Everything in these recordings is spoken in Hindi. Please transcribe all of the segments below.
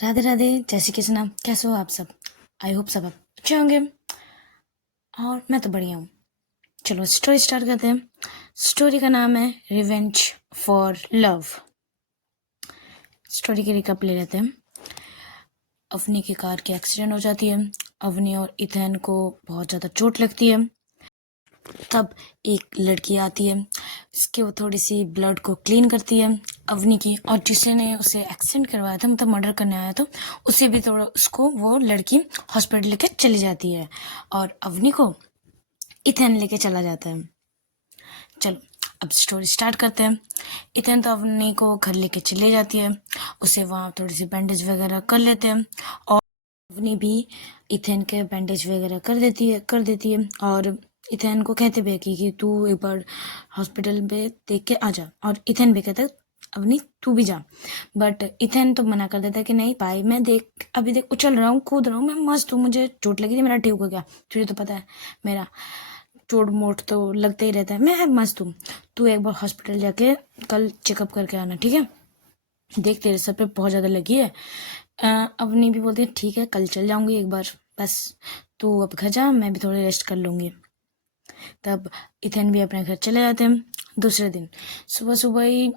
राधे राधे, जय श्री कृष्णा। कैसे हो आप सब? आई होप सब आप अच्छे होंगे और मैं तो बढ़िया हूँ। चलो स्टोरी स्टार्ट करते हैं। स्टोरी का नाम है रिवेंज फॉर लव। स्टोरी की रिकैप ले लेते हैं। अवनी की कार की एक्सीडेंट हो जाती है। अवनी और इथेन को बहुत ज़्यादा चोट लगती है। तब एक लड़की आती है, इसके वो थोड़ी सी ब्लड को क्लीन करती है अवनी की, और जिसने उसे एक्सीडेंट करवाया था, मतलब मर्डर करने आया था, उसे भी थोड़ा उसको वो लड़की हॉस्पिटल लेके चली जाती है और अवनी को इथेन लेके चला जाता है। चलो अब स्टोरी स्टार्ट करते हैं। इथेन तो अवनी को घर लेके चले जाती है, उसे वहाँ थोड़ी सी बैंडेज वगैरह कर लेते हैं और अवनी भी इथेन के बैंडेज वगैरह कर देती है और इथेन को कहते भी है कि तू एक बार हॉस्पिटल पे देख के आ जा, और इथेन भी कहता है अवनी तू भी जा, बट इथेन तो मना कर देता है कि नहीं भाई, मैं अभी देख उछल रहा हूँ, कूद रहा हूँ, मैं मस्त हूँ, मुझे चोट लगी थी, मेरा ठीक हो गया, तुझे तो पता है मेरा चोट मोट तो लगता ही रहता है, मैं मस्त हूँ, तू एक बार हॉस्पिटल जाके कल चेकअप करके आना, ठीक है? देख तेरे सर पे बहुत ज़्यादा लगी है। अवनी भी बोलती है ठीक है, कल चल जाऊंगी एक बार, बस तू अब घर जा, मैं भी थोड़ी रेस्ट कर लूंगी। तब इथेन भी अपने घर चले जाते हैं। दूसरे दिन सुबह सुबह ही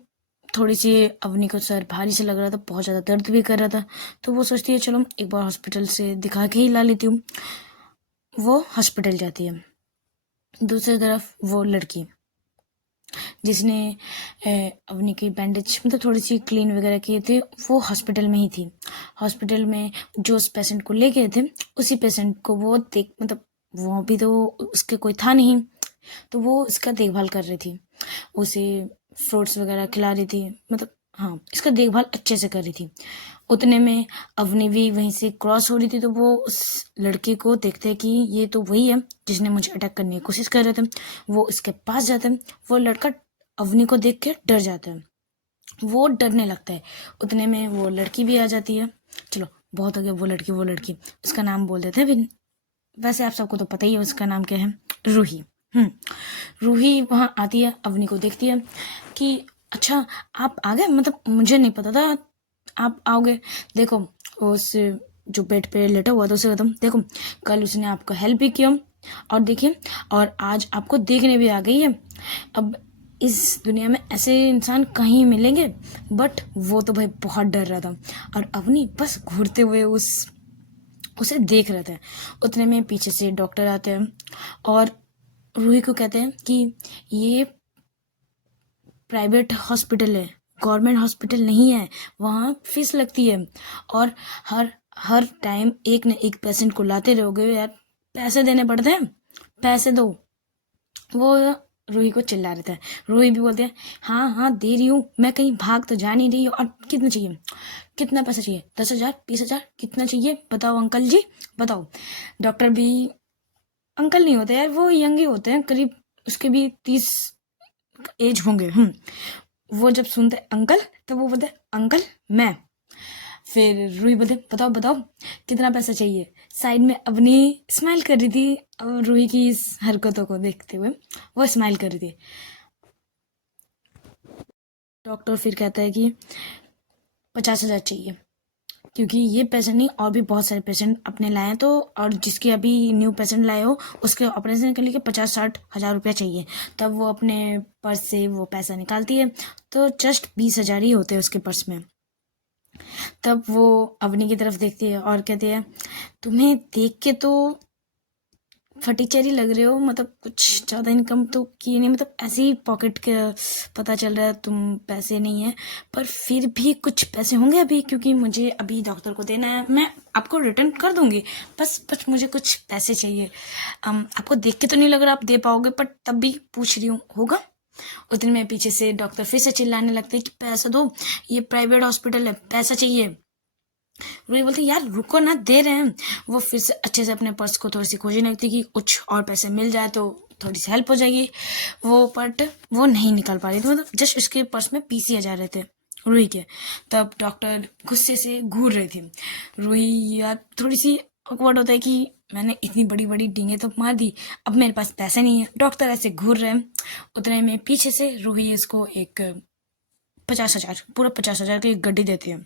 थोड़ी सी अवनी को सर भारी से लग रहा था, बहुत ज़्यादा दर्द भी कर रहा था, तो वो सोचती है चलो एक बार हॉस्पिटल से दिखा के ही ला लेती हूँ। वो हॉस्पिटल जाती है। दूसरी तरफ वो लड़की जिसने अवनी की बैंडेज मतलब थोड़ी सी क्लीन वगैरह किए थे, वो हॉस्पिटल में ही थी। हॉस्पिटल में जो उस पेशेंट को ले गए थे, उसी पेशेंट को वो मतलब वो भी तो उसके कोई था नहीं, तो वो इसका देखभाल कर रही थी, उसे फ्रूट्स वगैरह खिला रही थी, मतलब हाँ इसका देखभाल अच्छे से कर रही थी। उतने में अवनी भी वहीं से क्रॉस हो रही थी, तो वो उस लड़के को देखते हैं कि ये तो वही है जिसने मुझे अटैक करने की कोशिश कर रहे थे। वो इसके पास जाते हैं, वो लड़का अवनी को देख के डर जाता है, वो डरने लगता है। उतने में वो लड़की भी आ जाती है। चलो बहुत हो गया, वो लड़की उसका नाम बोल देते हैं। वैसे आप सबको तो पता ही है उसका नाम क्या है, रूही। रूही वहाँ आती है, अवनी को देखती है कि अच्छा आप आ गए, मतलब मुझे नहीं पता था आप आओगे। देखो उस जो बेड पे लेटा हुआ था उसे खत्म, देखो कल उसने आपका हेल्प भी किया, और देखिए और आज आपको देखने भी आ गई है। अब इस दुनिया में ऐसे इंसान कहीं मिलेंगे, बट वो तो भाई बहुत डर रहा था, और अवनी बस घूरते हुए उसे देख रहे थे। उतने में पीछे से डॉक्टर आते हैं और रूही को कहते हैं कि ये प्राइवेट हॉस्पिटल है, गवर्नमेंट हॉस्पिटल नहीं है, वहाँ फीस लगती है, और हर हर टाइम एक न एक पेशेंट को लाते रहोगे यार, पैसे देने पड़ते हैं, पैसे दो। वो रूही को चिल्ला रहे थे। रूही भी बोलते हैं हाँ हाँ दे रही हूँ, मैं कहीं भाग तो जा नहीं रही हूँ। और कितना चाहिए, कितना पैसा चाहिए? 10,000 20,000 कितना चाहिए बताओ अंकल जी, बताओ। डॉक्टर भी अंकल नहीं होते यार, वो यंग ही होते हैं, करीब उसके भी 30 एज होंगे। वो जब सुनते अंकल तो वो बोलते अंकल मैं। फिर रूही बोलते बताओ बताओ कितना पैसा चाहिए। साइड में अवनी स्माइल कर रही थी, और रूही की इस हरकतों को देखते हुए वो स्माइल कर रही थी। डॉक्टर फिर कहता है कि 50,000 चाहिए, क्योंकि ये पेशेंट नहीं और भी बहुत सारे पेशेंट अपने लाए हैं, तो और जिसके अभी न्यू पेशेंट लाए हो उसके ऑपरेशन के लिए 50-60 हज़ार रुपया चाहिए। तब वो अपने पर्स से वो पैसा निकालती है, तो जस्ट 20,000 ही होते हैं उसके पर्स में। तब वो अवनी की तरफ देखती है और कहती है तुम्हें देख के तो फटीचेरी लग रहे हो, मतलब कुछ ज़्यादा इनकम तो की नहीं, मतलब ऐसे ही पॉकेट के पता चल रहा है तुम पैसे नहीं है, पर फिर भी कुछ पैसे होंगे अभी, क्योंकि मुझे अभी डॉक्टर को देना है, मैं आपको रिटर्न कर दूंगी, बस मुझे कुछ पैसे चाहिए। आपको देख के तो नहीं लग रहा आप दे पाओगे, पर तब भी पूछ रही हूँ, होगा? उतने में पीछे से डॉक्टर फिर से चिल्लाने लगते हैं कि पैसा दो, ये प्राइवेट हॉस्पिटल है, पैसा चाहिए। रूही बोलती यार रुको ना, दे रहे हैं। वो फिर से अच्छे से अपने पर्स को थोड़ी सी खोजने लगती कि कुछ और पैसे मिल जाए तो थोड़ी सी हेल्प हो जाएगी। वो बट वो नहीं निकाल पा रही थी, मतलब जस्ट उसके पर्स में 20,000 रहे थे रूही के। तब डॉक्टर गुस्से से घूर रही थी। रूही यार थोड़ी सी ऑकवर्ड होता है कि मैंने इतनी बड़ी बड़ी डींगे तो मार दी, अब मेरे पास पैसे नहीं है, डॉक्टर ऐसे घूर रहे हैं। उतने में पीछे से रूही इसको एक 50,000 पूरा 50,000 की एक गड्डी देती है।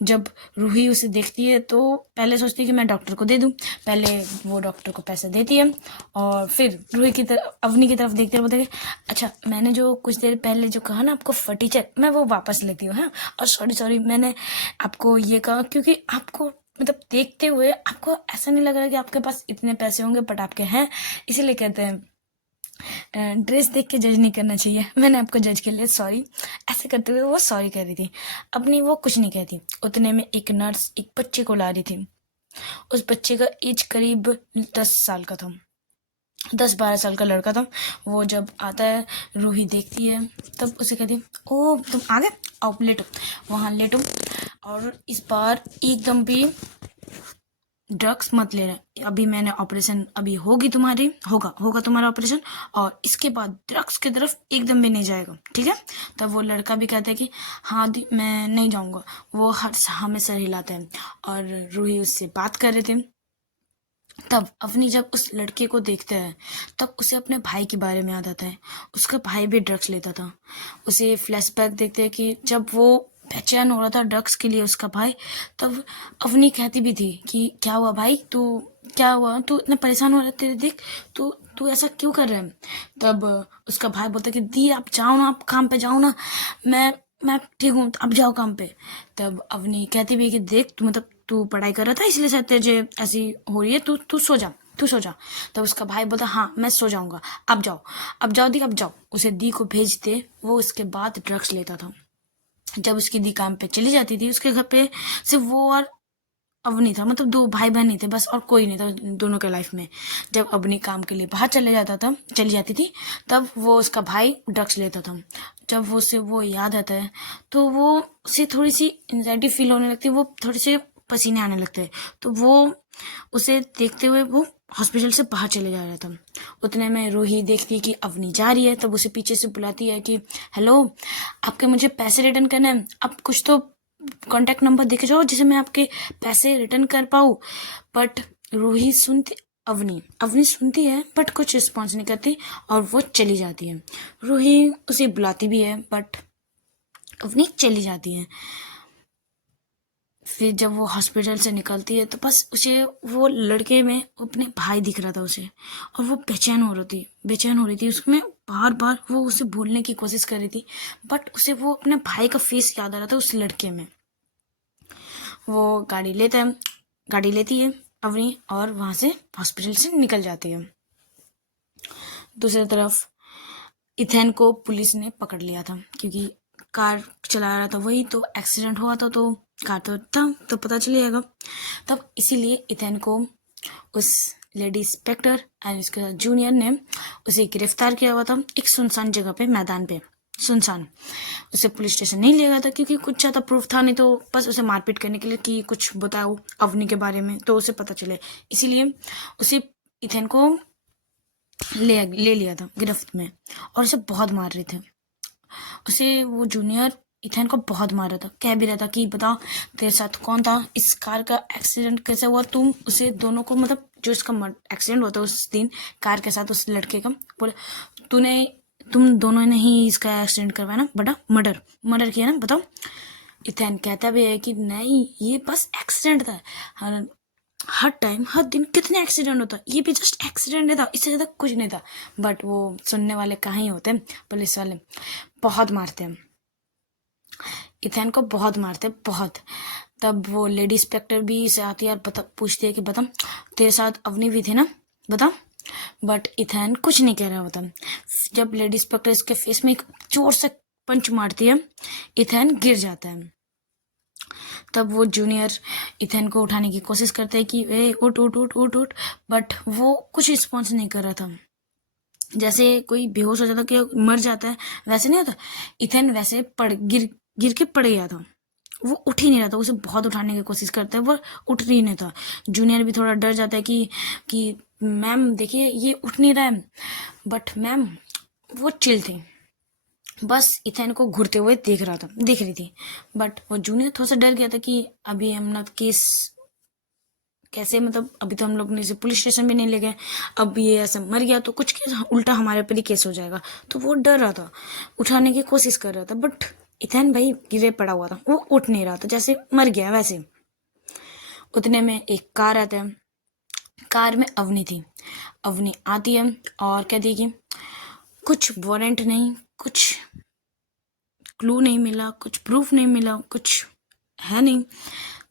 जब रूही उसे देखती है तो पहले सोचती है कि मैं डॉक्टर को दे दूं। पहले वो डॉक्टर को पैसे देती है और फिर रूही की तरफ, अवनी की तरफ देखते हुए बोलते हैं, अच्छा मैंने जो कुछ देर पहले जो कहा ना आपको फटी चेक, मैं वो वापस लेती हूँ। हाँ, और सॉरी मैंने आपको ये कहा क्योंकि आपको मतलब देखते हुए आपको ऐसा नहीं लग रहा कि आपके पास इतने पैसे होंगे, बट आपके हैं, इसीलिए कहते हैं ड्रेस देख के जज नहीं करना चाहिए, मैंने आपको जज कर लिया, सॉरी। ऐसे करते हुए वो सॉरी कह रही थी। अपनी वो कुछ नहीं कहती। उतने में एक नर्स एक बच्चे को ला रही थी। उस बच्चे का एज करीब 10 साल का था, 10-12 साल का लड़का था। वो जब आता है, रूही देखती है, तब उसे कहती है, ओ तुम आ गए, आओ लेटो, वहाँ लेटो, और इस बार एकदम भी ड्रग्स मत ले रहे। अभी मैंने ऑपरेशन, अभी होगी तुम्हारी, होगा तुम्हारा ऑपरेशन, और इसके बाद ड्रग्स की तरफ एकदम भी नहीं जाएगा, ठीक है। तब वो लड़का भी कहता है कि हाँ दी, मैं नहीं जाऊंगा। वो हमें सर हिलाते हैं और रूही उससे बात कर रहे थे। तब अवनी जब उस लड़के को देखता है, तब उसे अपने भाई के बारे में याद आता है। उसका भाई भी ड्रग्स लेता था। उसे फ्लैशबैक देखते हैं कि जब वो बेचैन हो रहा था ड्रग्स के लिए उसका भाई, तब अवनी कहती भी थी कि क्या हुआ भाई, तू क्या हुआ, तू इतना परेशान हो रहा है, तेरे देख तू तू ऐसा क्यों कर रहा है। तब उसका भाई बोलता है कि दी आप जाओ ना, आप काम पे जाओ ना, मैं ठीक हूँ, अब जाओ काम पे। तब अवनी कहती भी कि देख तू मतलब तू पढ़ाई कर रहा था इसलिए शायद तुझे ऐसी हो रही है, तू तू सो जा, तू सो जा। तब उसका भाई बोलता हाँ मैं सो जाऊंगा, अब जाओ दी, अब जाओ। उसे दी को भेजते, वो उसके बाद ड्रग्स लेता था। जब उसकी दी काम पे चली जाती थी, उसके घर पे सिर्फ वो और अवनी था, मतलब 2 भाई बहन ही थे बस, और कोई नहीं था दोनों के लाइफ में। जब अवनी काम के लिए बाहर चली जाती थी, तब वो उसका भाई ड्रग्स लेता था। जब वो उसे वो याद आता है, तो वो उसे थोड़ी सी एंजाइटी फील होने लगती है, वो थोड़े से पसीने आने लगते हैं। तो वो उसे देखते हुए वो हॉस्पिटल से बाहर चले जा रहा था। उतने में रूही देखती है कि अवनी जा रही है, तब उसे पीछे से बुलाती है कि हेलो, आपके मुझे पैसे रिटर्न करने हैं, आप कुछ तो कॉन्टैक्ट नंबर देके जाओ जिसे मैं आपके पैसे रिटर्न कर पाऊँ। बट रूही सुनती, अवनी सुनती है बट कुछ रिस्पॉन्स नहीं करती और वो चली जाती है। रूही उसे बुलाती भी है बट अवनी चली जाती है। फिर जब वो हॉस्पिटल से निकलती है तो बस उसे वो लड़के में अपने भाई दिख रहा था उसे, और वो बेचैन हो रही थी। उसमें बार बार वो उसे भूलने की कोशिश कर रही थी, बट उसे वो अपने भाई का फेस याद आ रहा था उस लड़के में। वो गाड़ी लेती है अवनी, और वहां से हॉस्पिटल से निकल जाती है। दूसरी तरफ इथेन को पुलिस ने पकड़ लिया था, क्योंकि कार चला रहा था वही, तो एक्सीडेंट हुआ था तो कार तो था, तो पता चल जाएगा। तब इसीलिए इथेन को उस लेडी इंस्पेक्टर एंड उसका जूनियर ने उसे गिरफ्तार किया हुआ था एक सुनसान जगह पे, मैदान पे, सुनसान। उसे पुलिस स्टेशन नहीं लिया गया था क्योंकि कुछ ज़्यादा प्रूफ था नहीं, तो बस उसे मारपीट करने के लिए कि कुछ बताओ अवनी के बारे में तो उसे पता चले, इसीलिए उसे इथेन को ले लिया था गिरफ्त में, और उसे बहुत मार रहे थे। उसे वो जूनियर इथेन को बहुत मार रहा था, कह भी रहा था कि बताओ तेरे साथ कौन था, इस कार का एक्सीडेंट कैसे हुआ, तुम उसे दोनों को, मतलब जो इसका एक्सीडेंट हुआ था उस दिन कार के साथ उस लड़के का, बोले तुम दोनों ने ही इसका एक्सीडेंट करवाया ना, बड़ा मर्डर किया ना, बताओ। इथेन कहता भी है कि नहीं ये बस एक्सीडेंट था, हर टाइम हर दिन कितने एक्सीडेंट होता, ये भी जस्ट एक्सीडेंट नहीं था, इससे ज़्यादा कुछ नहीं था। बट वो सुनने वाले कहाँ ही होते हैं, पुलिस वाले बहुत मारते हैं इथेन को, बहुत मारते हैं बहुत। तब वो लेडी इंस्पेक्टर भी से आती है और पूछती है कि बता तेरे साथ अवनी भी थे ना, बता। बट इथेन कुछ नहीं कह रहा होता। जब लेडी इंस्पेक्टर इसके फेस में एक जोर से पंच मारती है, इथेन गिर जाता है। तब वो जूनियर इथेन को उठाने की कोशिश करता है कि ए उठ उठ उठ उठ उठ, बट वो कुछ रिस्पॉन्स नहीं कर रहा था। जैसे कोई बेहोश हो जाता कि मर जाता है, वैसे नहीं होता। इथेन वैसे गिर के पड़ गया था, वो उठ ही नहीं रहा था। उसे बहुत उठाने की कोशिश करता है, वो उठ ही नहीं था। जूनियर भी थोड़ा डर जाता है कि मैम देखिए ये उठ नहीं रहा है, बट मैम वो चिल थी, बस इथेन को घुरते हुए देख रही थी। बट वो जूनियर थोड़ा सा डर गया था कि अभी हम ना केस कैसे, मतलब अभी तो हम लोग ने इसे पुलिस स्टेशन भी नहीं ले गए, अब ये ऐसा मर गया तो कुछ केस उल्टा हमारे पर ही केस हो जाएगा। तो वो डर रहा था, उठाने की कोशिश कर रहा था, बट इथेन भाई गिरे पड़ा हुआ था, वो उठ नहीं रहा था, जैसे मर गया वैसे। उतने में एक कार आता है, कार में अवनी थी। अवनी आती है और कहती है कि कुछ वारंट नहीं, कुछ क्लू नहीं मिला, कुछ प्रूफ नहीं मिला, कुछ है नहीं,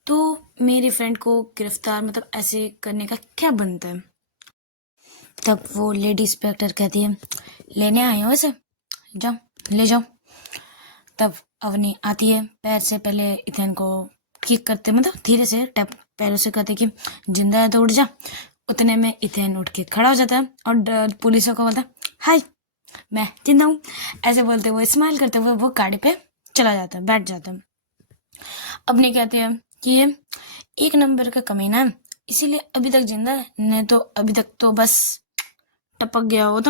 तो मेरे फ्रेंड को गिरफ्तार मतलब ऐसे करने का क्या बनता है। तब वो लेडी इंस्पेक्टर कहती है लेने आए हो इसे, जाओ ले जाओ। तब अवनी आती है, पैर से पहले इथेन को किक करते, मतलब धीरे से टैप पैरों से कहते कि जिंदा है तो उठ जा। उतने में इथेन उठ के खड़ा हो जाता है और पुलिसों को बोलता है हाय मैं जिंदा हूँ। ऐसे बोलते हुए स्माइल करते हुए वो गाड़ी पे चला जाता है, बैठ जाता है। अपने कहते हैं कि ये एक नंबर का कमीना है, इसीलिए अभी तक जिंदा है, नहीं तो अभी तक तो बस टपक गया हो।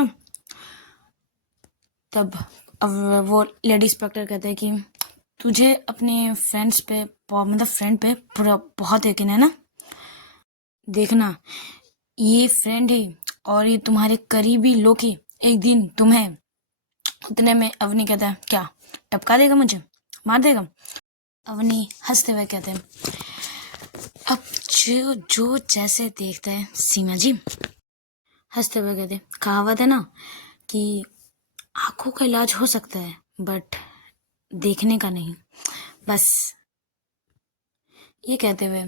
तब अब वो लेडी इंस्पेक्टर कहते हैं कि तुझे अपने फ्रेंड्स पे मतलब फ्रेंड पे पूरा बहुत यकीन है ना, देखना ये फ्रेंड ही और ये तुम्हारे करीबी लोग ही एक दिन तुम्हें। उतने में अवनी कहता है क्या टपका देगा, मुझे मार देगा। अवनी हंसते हुए कहते हैं अब जो जो जैसे देखता है सीमा जी। हंसते हुए कहते कहावत है ना कि आंखों का इलाज हो सकता है बट देखने का नहीं। बस ये कहते हुए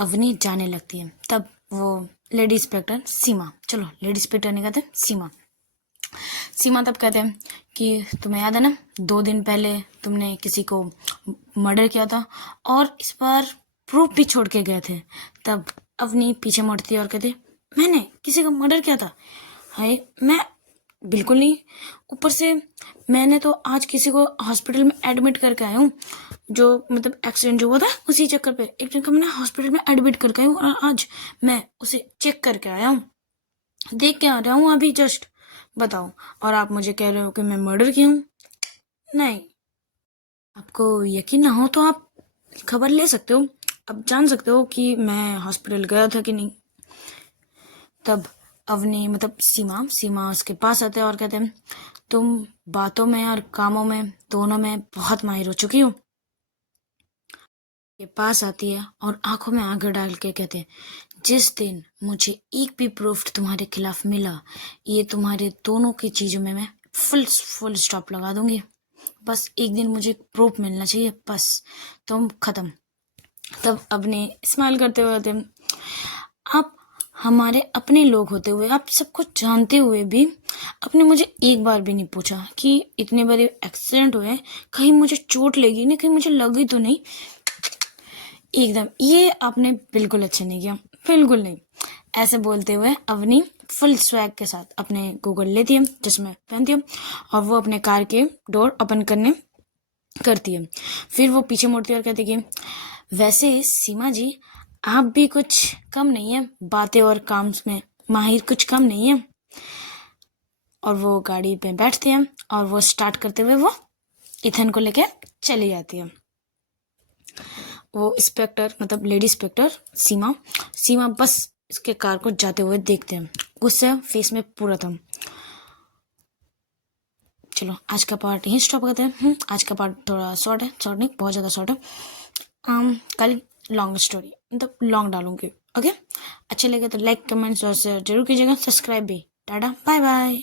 अवनी जाने लगती है। तब वो लेडी इंस्पेक्टर सीमा, चलो लेडी इंस्पेक्टर नहीं कहते सीमा, सीमा तब कहते हैं कि तुम्हें याद है ना 2 दिन पहले तुमने किसी को मर्डर किया था और इस बार प्रूफ भी छोड़ के गए थे। तब अवनी पीछे मुड़ती है और कहती मैंने किसी का मर्डर किया था, हाय मैं बिल्कुल नहीं, ऊपर से मैंने तो आज किसी को हॉस्पिटल में एडमिट करके आया हूँ, जो मतलब एक्सीडेंट जो हुआ था उसी चक्कर पे एक दिन का मैंने हॉस्पिटल में एडमिट करके आया हूँ और आज मैं उसे चेक करके आया हूँ, देख के आ रहा हूँ अभी जस्ट, बताओ और आप मुझे कह रहे हो कि मैं मर्डर किया हूँ। नहीं, आपको यकीन ना हो तो आप खबर ले सकते हो, अब जान सकते हो कि मैं हॉस्पिटल गया था कि नहीं। तब अवनी मतलब सीमा उसके पास आते हैं और कहते हैं तुम बातों में और कामों में दोनों में बहुत माहिर हो चुकी हो। के पास आती है और आंखों में आंखें डाल के कहते हैं जिस दिन मुझे एक भी प्रूफ तुम्हारे खिलाफ मिला, ये तुम्हारे दोनों की चीजों में मैं फुल स्टॉप लगा दूंगी। बस एक दिन मुझे प्रूफ मिलना चाहिए, बस तुम खत्म। तब अपने स्माइल करते हुए कहते हैं आप हमारे अपने लोग होते हुए, आप सब कुछ जानते हुए भी आपने मुझे एक बार भी नहीं पूछा कि इतने बड़े एक्सीडेंट हुए, कहीं मुझे चोट लगी नहीं, कहीं मुझे लगी तो नहीं। एकदम ये आपने बिल्कुल अच्छा नहीं किया, बिल्कुल नहीं। ऐसे बोलते हुए अवनी फुल स्वैग के साथ अपने गूगल लेती है, चश्मे पहनती है और वो अपने कार के डोर ओपन करती है। फिर वो पीछे मुड़ती है और कहती है कि वैसे सीमा जी आप भी कुछ कम नहीं है, बातें और काम में माहिर कुछ कम नहीं है। और वो गाड़ी पे बैठते हैं और वो स्टार्ट करते हुए वो इथन को लेके चली जाती है। वो इंस्पेक्टर मतलब लेडी इंस्पेक्टर सीमा बस इसके कार को जाते हुए देखते हैं, गुस्से फेस में पूरा था। चलो आज का पार्ट यहीं स्टॉप करते हैं। आज का पार्ट थोड़ा शॉर्ट नहीं, बहुत ज़्यादा शॉर्ट है। कल लॉन्ग स्टोरी मतलब लॉन्ग डालूंगी। ओके, अच्छे लगे तो लाइक कमेंट्स और शेयर जरूर कीजिएगा, सब्सक्राइब भी। Tata bye bye.